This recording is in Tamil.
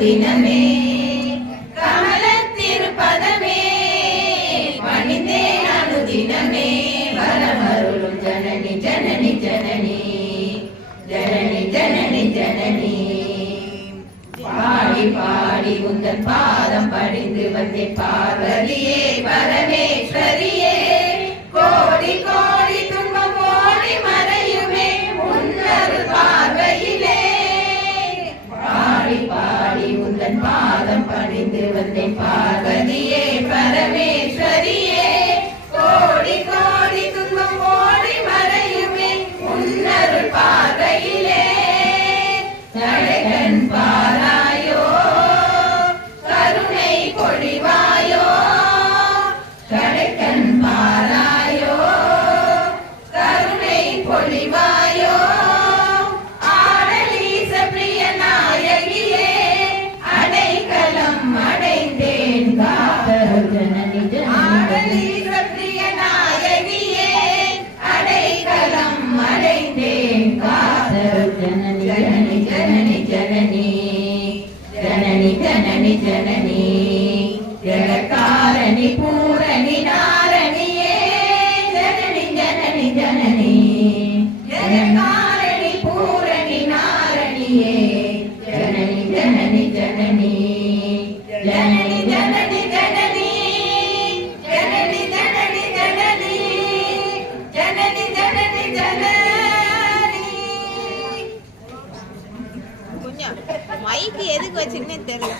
தினமே கமலத்திருப்பதமே பணிந்தே அனுதினமே வரமருளும் ஜனனி ஜனனி ஜனனி ஜனனி ஜனனி ஜனனி பாடி பாடி உந்தன் பாதம் படிந்து வந்தே பார்வதியே பரமேஸ்வரியே கோடி கோடி துன்பம் கோடி மறையுமே உன்னரு பார்வையிலே பாடி பாடி உந்தன் பாதம் பணிந்து வந்தேன் பார்வதியே பரமேஸ்வரியே கோடி கோடி துன்பம் கோடி மறையுமே உன்னருள் பார்வையிலே தடைகண் பாராயோ கருணை பொழிவாயோ தடைகண் பாராயோ கருணை பொழிவாயோ ஜனனி பிரிய நாயகியே அடைக்கலம் அடைந்தேன் காதல் ஜனனி ஜனனி ஜனனி ஜனனி ஜனனி ஜனனி ஜனனி ஜெகத்காரணி பூரணி நாரணியே ஜனனி ஜனனி ஜனனி ஜெகத்காரணி பூரணி நாரணியே ஜனனி ஜனனி ஜனனி ஜனனி ஜனனி மைக்கு எதுக்கு வச்சுன்னு தெரியல.